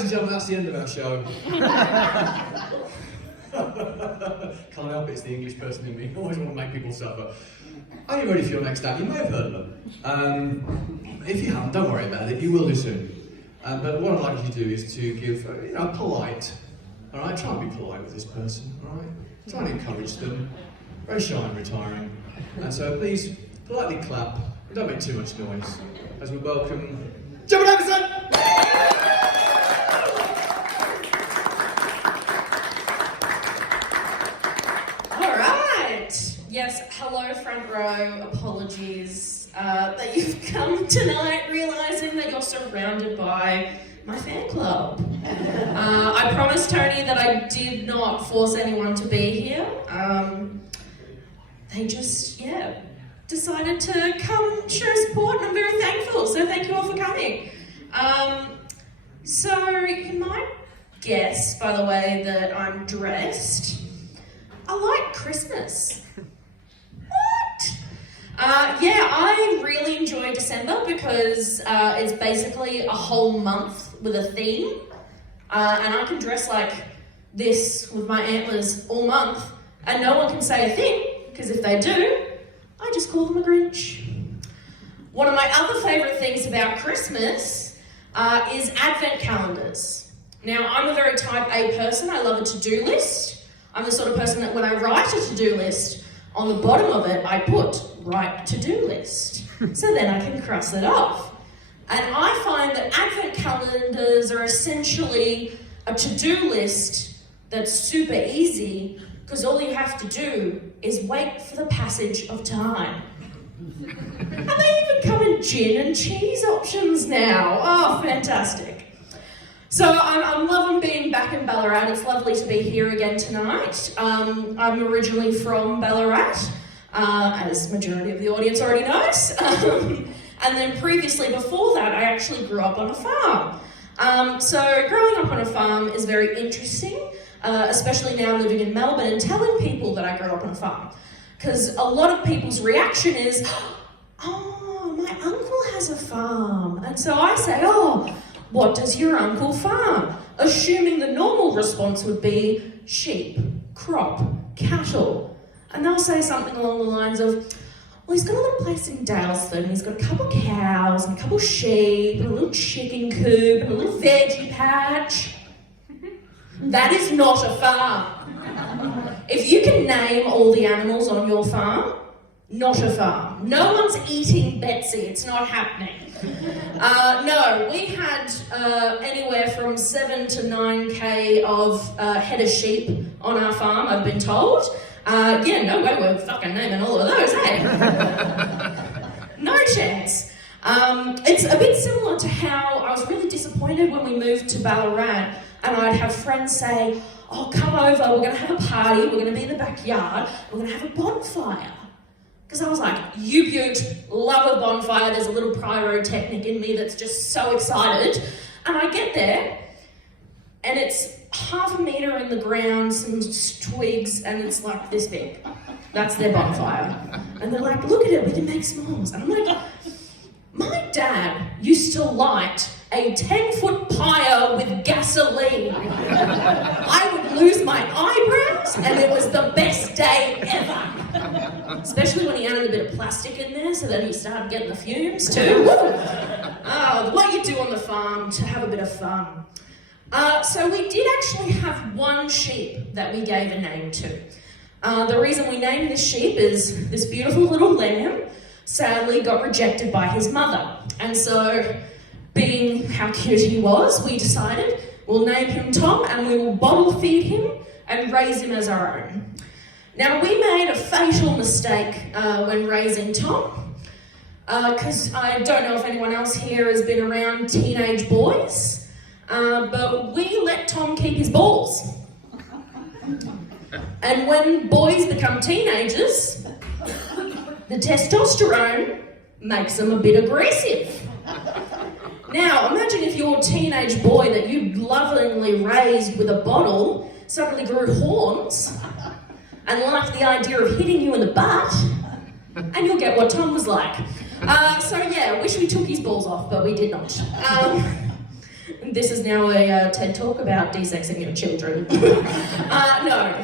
ladies and gentlemen, that's the end of our show. Can't help it, it's the English person in me. I always want to make people suffer. Are you ready for your next act? You may have heard of them. If you haven't, don't worry about it, you will do soon. But what I'd like you to do is to give, polite, alright? Try and be polite with this person, alright? Try and encourage them. Very shy and retiring. And so please, politely clap, and don't make too much noise, as we welcome Gemma Davidson! Yes, hello front row, apologies that you've come tonight realising that you're surrounded by my fan club. I promised Tony that I did not force anyone to be here. They just, decided to come and show support, and I'm very thankful, so thank you all for coming. So you might guess, by the way, that I'm dressed. I like Christmas. I really enjoy December because it's basically a whole month with a theme, and I can dress like this with my antlers all month and no one can say a thing, because if they do, I just call them a Grinch. One of my other favourite things about Christmas is advent calendars. Now, I'm a very type A person. I love a to-do list. I'm the sort of person that when I write a to-do list, on the bottom of it, I put write to-do list. So then I can cross it off. And I find that advent calendars are essentially a to-do list that's super easy, because all you have to do is wait for the passage of time. And they even come in gin and cheese options now. Oh, fantastic. So I'm loving being back in Ballarat. It's lovely to be here again tonight. I'm originally from Ballarat, as the majority of the audience already knows. And then previously, before that, I actually grew up on a farm. So growing up on a farm is very interesting, especially now living in Melbourne and telling people that I grew up on a farm. Because a lot of people's reaction is, oh, my uncle has a farm. And so I say, oh, what does your uncle farm? Assuming the normal response would be sheep, crop, cattle. And they'll say something along the lines of, well, he's got a little place in Daleston, he's got a couple of cows and a couple of sheep and a little chicken coop and a little veggie patch. That is not a farm. If you can name all the animals on your farm, not a farm. No one's eating Betsy, it's not happening. No, we had anywhere from 7 to 9k of head of sheep on our farm, I've been told. No way we're fucking naming all of those, eh? No chance. It's a bit similar to how I was really disappointed when we moved to Ballarat, and I'd have friends say, oh, come over, we're going to have a party, we're going to be in the backyard, we're going to have a bonfire. Because I was like, you beaut, love a bonfire, there's a little pyrotechnic in me that's just so excited. And I get there, and it's half a metre in the ground, some twigs, and it's like this big. That's their bonfire. And they're like, look at it, we can make s'mores. And I'm like, my dad used to light a 10-foot pyre with gasoline. I would lose my eyebrows, and it was the best day ever. Especially when he added a bit of plastic in there, so then he started getting the fumes too. Oh, what you do on the farm to have a bit of fun. So we did actually have one sheep that we gave a name to. The reason we named this sheep is this beautiful little lamb sadly got rejected by his mother. And so, being how cute he was, we decided we'll name him Tom and we will bottle feed him and raise him as our own. Now, we made a fatal mistake when raising Tom, because I don't know if anyone else here has been around teenage boys, but we let Tom keep his balls. And when boys become teenagers, the testosterone makes them a bit aggressive. Now, imagine if your teenage boy that you lovingly raised with a bottle suddenly grew horns and liked the idea of hitting you in the butt, and you'll get what Tom was like. So yeah, wish we took his balls off, but we did not. This is now a TED talk about desexing your children. No.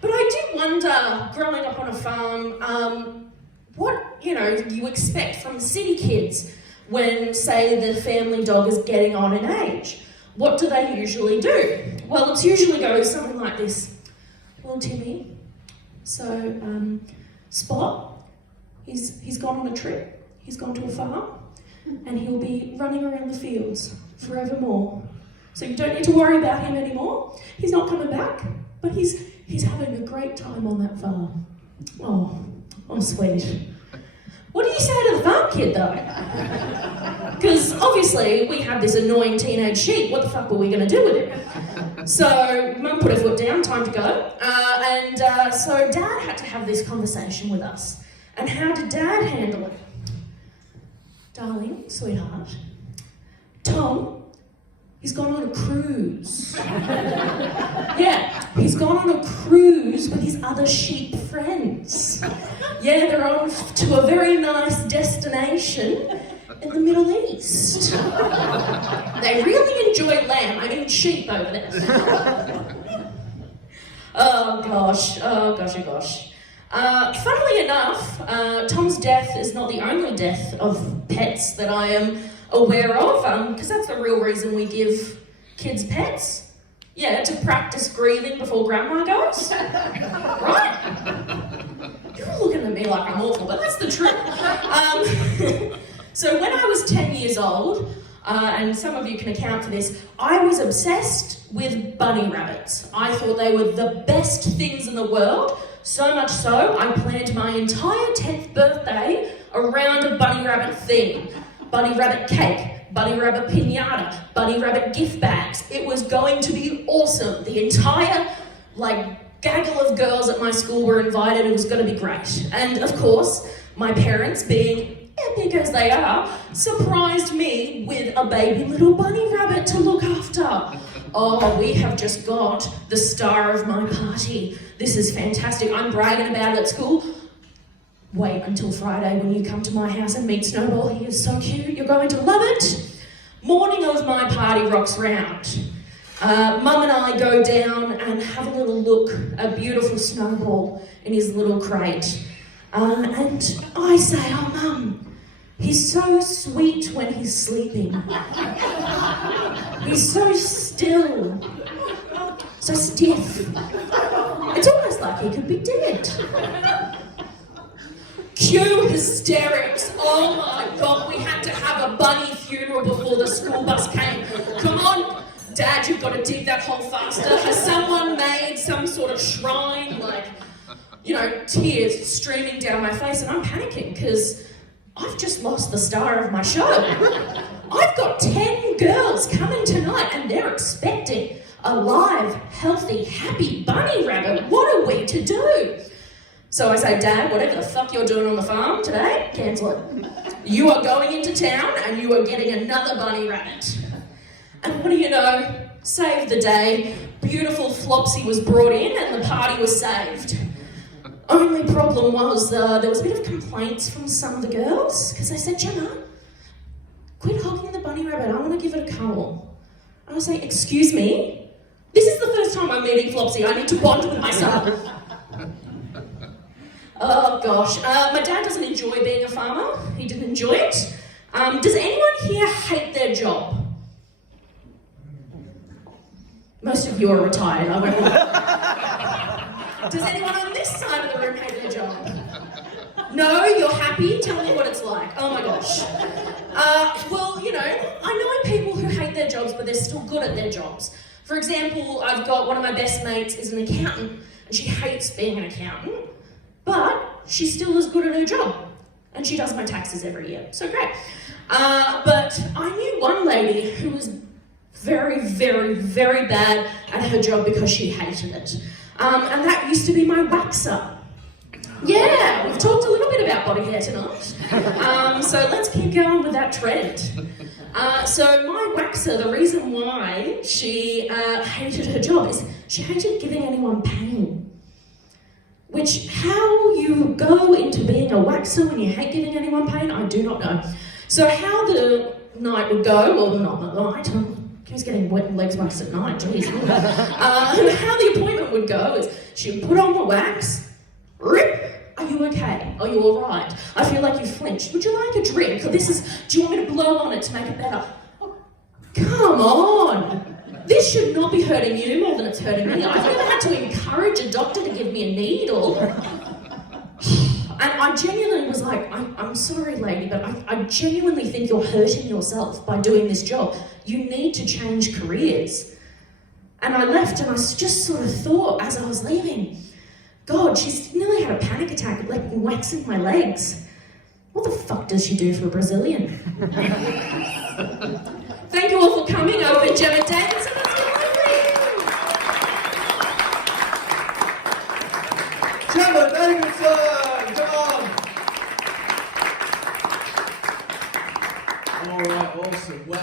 But I do wonder, growing up on a farm, what you expect from city kids when, say, the family dog is getting on in age. What do they usually do? Well, it usually goes something like this. Well, Timmy, so Spot, he's gone on a trip. He's gone to a farm, and he'll be running around the fields forevermore. So you don't need to worry about him anymore. He's not coming back, but he's having a great time on that farm. Oh, sweet. What do you say to the farm kid, though? Because obviously we have this annoying teenage sheep. What the fuck were we going to do with him? So Mum put her foot down, time to go. So Dad had to have this conversation with us. And how did Dad handle it? Darling, sweetheart, Tom, he's gone on a cruise. Yeah, he's gone on a cruise with his other sheep friends. Yeah, they're on to a very nice destination in the Middle East. They really enjoy sheep over there. Oh gosh. Funnily enough, Tom's death is not the only death of pets that I am aware of, because that's the real reason we give kids pets. Yeah, to practice grieving before grandma goes. Right? You're looking at me like I'm awful, but that's the truth. So when I was 10 years old, and some of you can account for this, I was obsessed with bunny rabbits. I thought they were the best things in the world, so much so I planned my entire 10th birthday around a bunny rabbit theme. Bunny rabbit cake, bunny rabbit piñata, bunny rabbit gift bags. It was going to be awesome. The entire, gaggle of girls at my school were invited. It was going to be great. And of course, my parents, being epic as they are, surprised me with a baby little bunny rabbit to look after. Oh, we have just got the star of my party. This is fantastic. I'm bragging about it at school. Wait until Friday when you come to my house and meet Snowball. He is so cute. You're going to love it. Morning of my party rocks round. Mum and I go down and have a little look at beautiful Snowball in his little crate. And I say, oh, Mum, he's so sweet when he's sleeping. He's so still, so stiff. It's almost like he could be dead. Cue hysterics. Oh my God, we had to have a bunny funeral before the school bus came. Come on, Dad, you've got to dig that hole faster. Has someone made some sort of shrine? Tears streaming down my face, and I'm panicking because I've just lost the star of my show. I've got 10 girls coming tonight and they're expecting a live, healthy, happy bunny rabbit. What are we to do? So I say, Dad, whatever the fuck you're doing on the farm today, cancel it. You are going into town and you are getting another bunny rabbit. And what do you know? Saved the day. Beautiful Flopsy was brought in and the party was saved. Only problem was there was a bit of complaints from some of the girls because they said, Gemma, quit hugging the bunny rabbit, I want to give it a cuddle. And I say, excuse me? This is the first time I'm meeting Flopsy, I need to bond with my son. Oh gosh, my dad doesn't enjoy being a farmer, he didn't enjoy it. Does anyone here hate their job? Most of you are retired, I won't lie. Does anyone on this side of the room hate their job? No, you're happy? Tell me what it's like. Oh my gosh. I know people who hate their jobs, but they're still good at their jobs. For example, I've got one of my best mates is an accountant, and she hates being an accountant, but she still is good at her job, and she does my taxes every year. So great. But I knew one lady who was very, very, very bad at her job because she hated it. And that used to be my waxer. Yeah, we've talked a little bit about body hair tonight. So let's keep going with that trend. So my waxer, the reason why she hated her job is she hated giving anyone pain. Which, how you go into being a waxer when you hate giving anyone pain, I do not know. So how the night would go, or not the night, who's getting wet legs waxed at night, jeez. How the appointment would go is she would put on the wax, rip, are you okay? Are you alright? I feel like you flinched. Would you like a drink? Or do you want me to blow on it to make it better? Come on! This should not be hurting you more than it's hurting me. I've never had to encourage a doctor to give me a needle. And I genuinely was like, I'm sorry, lady, but I genuinely think you're hurting yourself by doing this job. You need to change careers. And I left and I just sort of thought as I was leaving, God, she's nearly had a panic attack, like waxing my legs. What the fuck does she do for a Brazilian? Thank you all for coming. I've been Gemma Davidson. Gemma Davidson! Come on! All right, awesome. Well